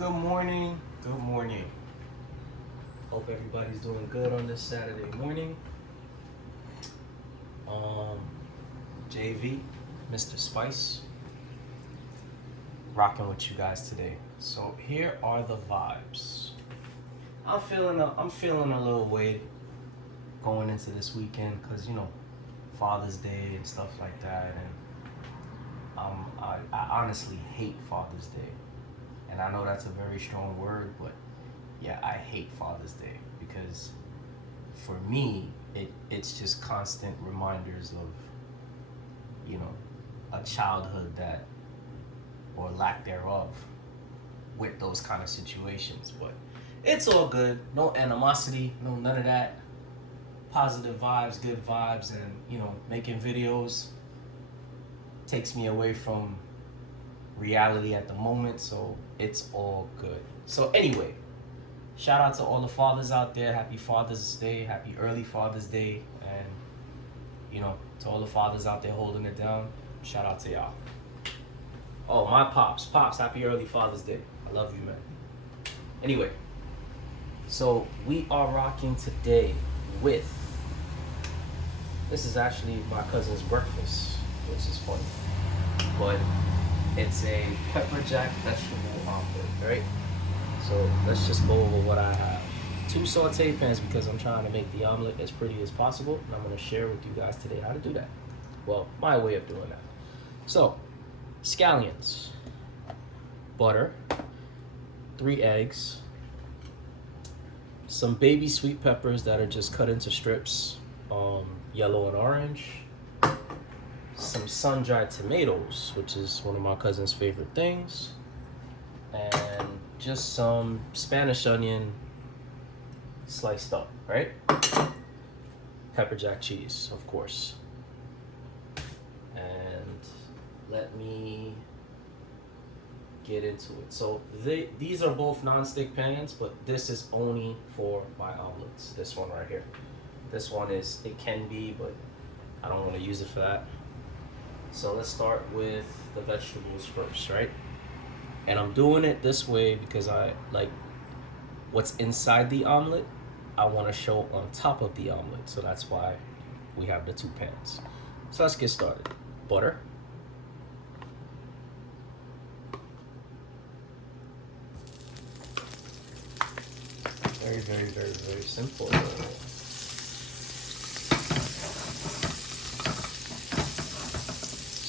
Good morning. Good morning. Hope everybody's doing good on this Saturday morning. JV, Mr. Spice, rocking with you guys today. So here are the vibes. I'm feeling a little weight going into this weekend because Father's Day and stuff like that, and I honestly hate Father's Day. And I know that's a very strong word, but yeah, I hate Father's Day because for me, it's just constant reminders of, a childhood that, or lack thereof, with those kind of situations. But it's all good. No animosity, none of that. Positive vibes, good vibes, and making videos takes me away from reality at the moment, so it's all good. So anyway, shout out to all the fathers out there. Happy Father's Day, happy early Father's Day, and to all the fathers out there holding it down, shout out to y'all. Oh, my pops, happy early Father's Day. I love you, man. Anyway, so we are rocking today with, this is actually my cousin's breakfast, which is funny, but it's a pepper jack vegetable omelet, right? So let's just go over what I have. 2 saute pans because I'm trying to make the omelet as pretty as possible, and I'm going to share with you guys today how to do that. Well, my way of doing that. So, scallions, butter, 3 eggs, some baby sweet peppers that are just cut into strips, yellow and orange, some sun-dried tomatoes, which is one of my cousin's favorite things, and just some Spanish onion sliced up, right? Pepper jack cheese, of course. And let me get into it. So these are both non-stick pans, but this is only for my omelets. This one right here. This one it can be, but I don't want to use it for that. So let's start with the vegetables first, right? And I'm doing it this way because I like what's inside the omelet, I want to show on top of the omelet. So that's why we have the 2 pans. So let's get started. Butter. Very, very, very, very simple.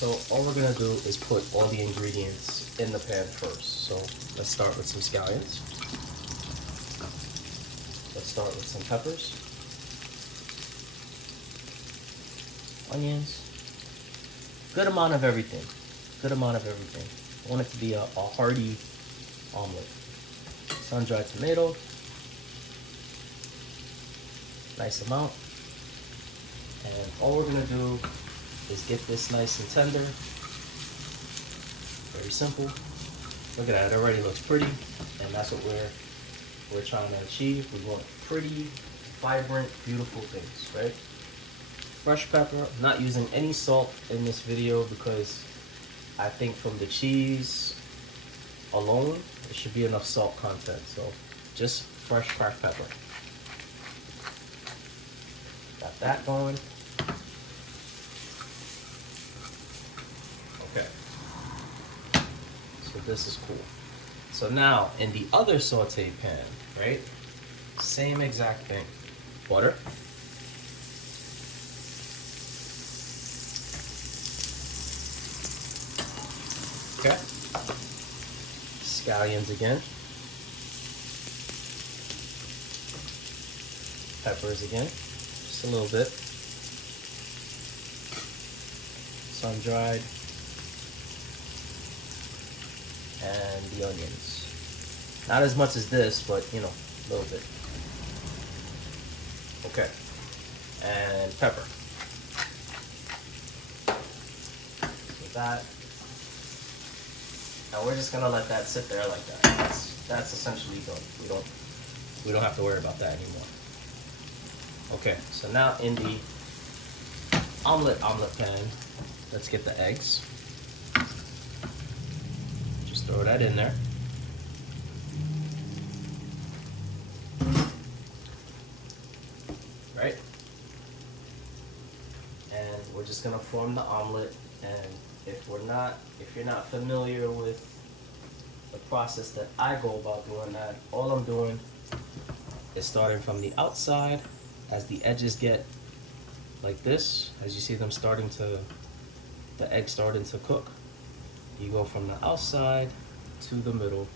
So all we're gonna do is put all the ingredients in the pan first. So let's start with some scallions. Let's start with some peppers, onions, good amount of everything. Good amount of everything. I want it to be a hearty omelet. Sun-dried tomato, nice amount. And all we're gonna do is get this nice and tender. Very simple. Look at that, it already looks pretty, and that's what we're trying to achieve. We want pretty, vibrant, beautiful things, right? Fresh pepper. I'm not using any salt in this video because I think from the cheese alone, it should be enough salt content. So just fresh cracked pepper. Got that going. Okay. So this is cool. So now in the other saute pan, right? Same exact thing. Butter. Okay. Scallions again. Peppers again. Just a little bit. Sun-dried. And the onions. Not as much as this, but a little bit. Okay. And pepper. So that. Now we're just gonna let that sit there like that. That's essentially done. We don't have to worry about that anymore. Okay, so now in the omelet pan, let's get the eggs. Just throw that in there. just gonna form the omelet. And if you're not familiar with the process that I go about doing that, all I'm doing is starting from the outside. As the edges get like this, as you see them the egg starting to cook, you go from the outside to the middle,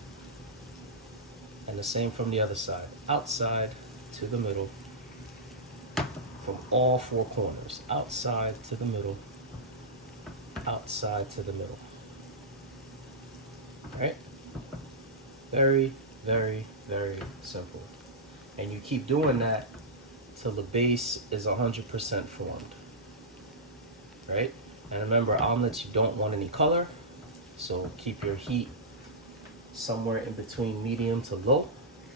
and the same from the other side, outside to the middle, from all four corners, outside to the middle, outside to the middle. All right? Very, very, very simple. And you keep doing that till the base is 100% formed. Right? And remember, omelets, you don't want any color, so keep your heat somewhere in between medium to low,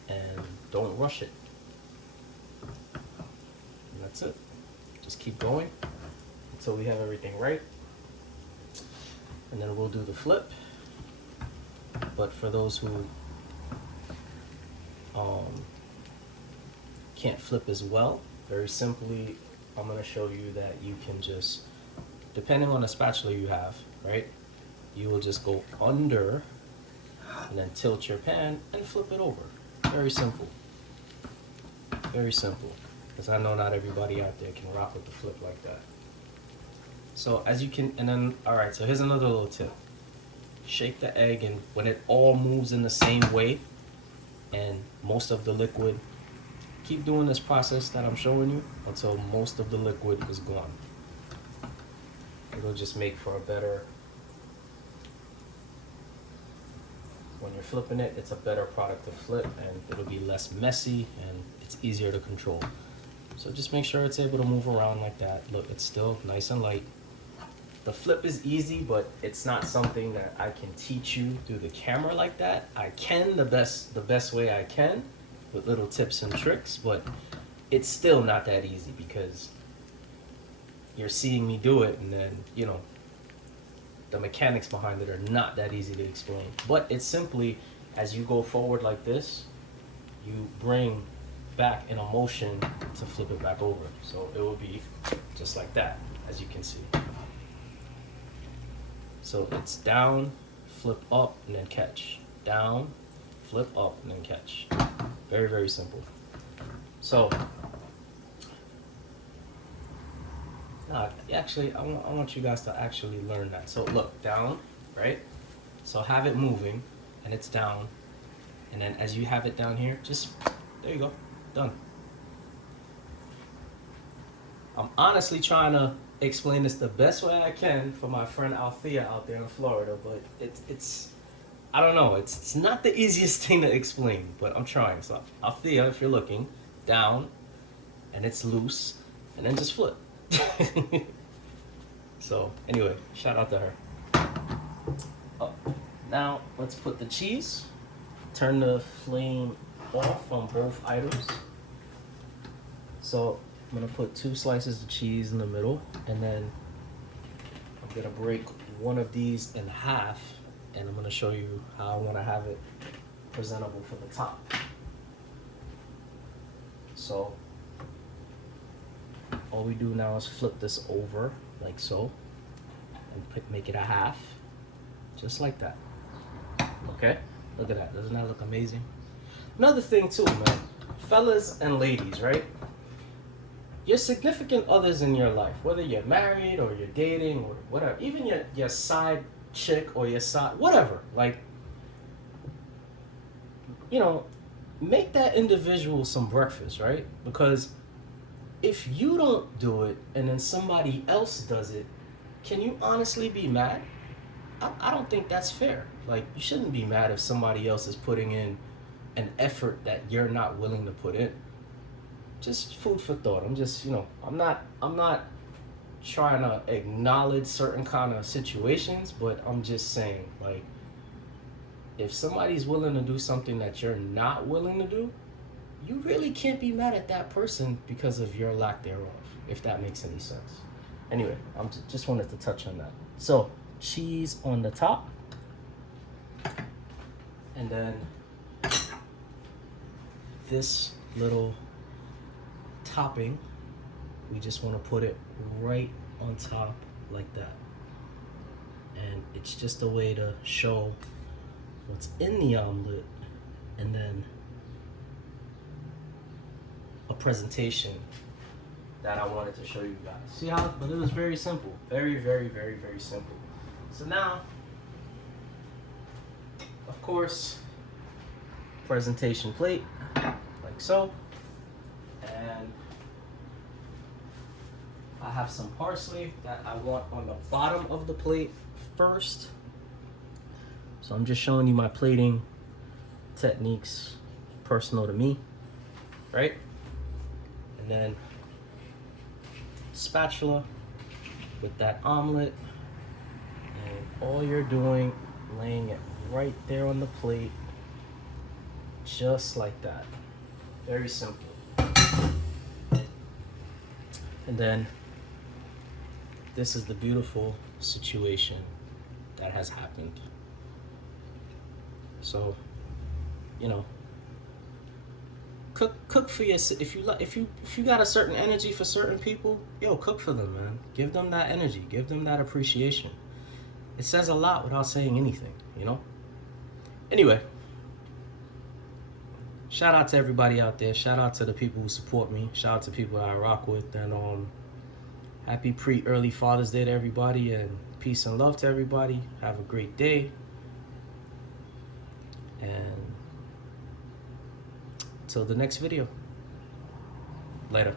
and don't rush it. And that's it. Just keep going until we have everything right. And then we'll do the flip. But for those who can't flip as well, very simply, I'm going to show you that you can just, depending on the spatula you have, right, you will just go under and then tilt your pan and flip it over. Very simple. Very simple. Because I know not everybody out there can rock with the flip like that. So as you can, and then, all right, so here's another little tip. Shake the egg, and when it all moves in the same way and most of the liquid, keep doing this process that I'm showing you until most of the liquid is gone. It'll just make for a better, when you're flipping it, it's a better product to flip, and it'll be less messy and it's easier to control. So just make sure it's able to move around like that. Look, it's still nice and light. The flip is easy, but it's not something that I can teach you through the camera like that. I can the best way I can with little tips and tricks, but it's still not that easy because you're seeing me do it, and then, you know, the mechanics behind it are not that easy to explain. But it's simply, as you go forward like this, you bring back in a motion to flip it back over. So it will be just like that, as you can see. So it's down, flip up, and then catch. Down, flip up, and then catch. Very, very simple. So, actually, I want you guys to actually learn that. So look, down, right? So have it moving, and it's down. And then as you have it down here, just, there you go, done. I'm honestly trying to explain this the best way I can for my friend Althea out there in Florida, but it's I don't know, it's not the easiest thing to explain, but I'm trying. So Althea, if you're looking, down, and it's loose, and then just flip. So anyway, shout out to her. Now let's put the cheese. Turn the flame off on both items. So I'm gonna put 2 slices of cheese in the middle, and then I'm gonna break one of these in half, and I'm gonna show you how I wanna have it presentable for the top. So all we do now is flip this over like so, and make it a half, just like that. Okay, look at that, doesn't that look amazing? Another thing too, man, fellas and ladies, right? Your significant others in your life, whether you're married or you're dating or whatever, even your side chick or your side, whatever, like, you know, make that individual some breakfast, right? Because if you don't do it and then somebody else does it, can you honestly be mad? I don't think that's fair. Like, you shouldn't be mad if somebody else is putting in an effort that you're not willing to put in. Just food for thought. I'm just, you know, I'm not trying to acknowledge certain kind of situations, but I'm just saying, like, if somebody's willing to do something that you're not willing to do, you really can't be mad at that person because of your lack thereof, if that makes any sense. Anyway, I'm just wanted to touch on that. So, cheese on the top, and then this little topping, we just want to put it right on top like that. And it's just a way to show what's in the omelet, and then a presentation that I wanted to show you guys. See how, but it was very simple. Very, very, very, very simple. So now, of course, presentation plate, like so. And I have some parsley that I want on the bottom of the plate first. So I'm just showing you my plating techniques personal to me, right? And then spatula with that omelet, and all you're doing, laying it right there on the plate, just like that. Very simple. And then this is the beautiful situation that has happened. So, you know, cook for yourself. If you got a certain energy for certain people, yo, cook for them, man. Give them that energy. Give them that appreciation. It says a lot without saying anything, you know? Anyway, shout out to everybody out there. Shout out to the people who support me. Shout out to people that I rock with. And happy early Father's Day to everybody, and peace and love to everybody. Have a great day. And till the next video. Later.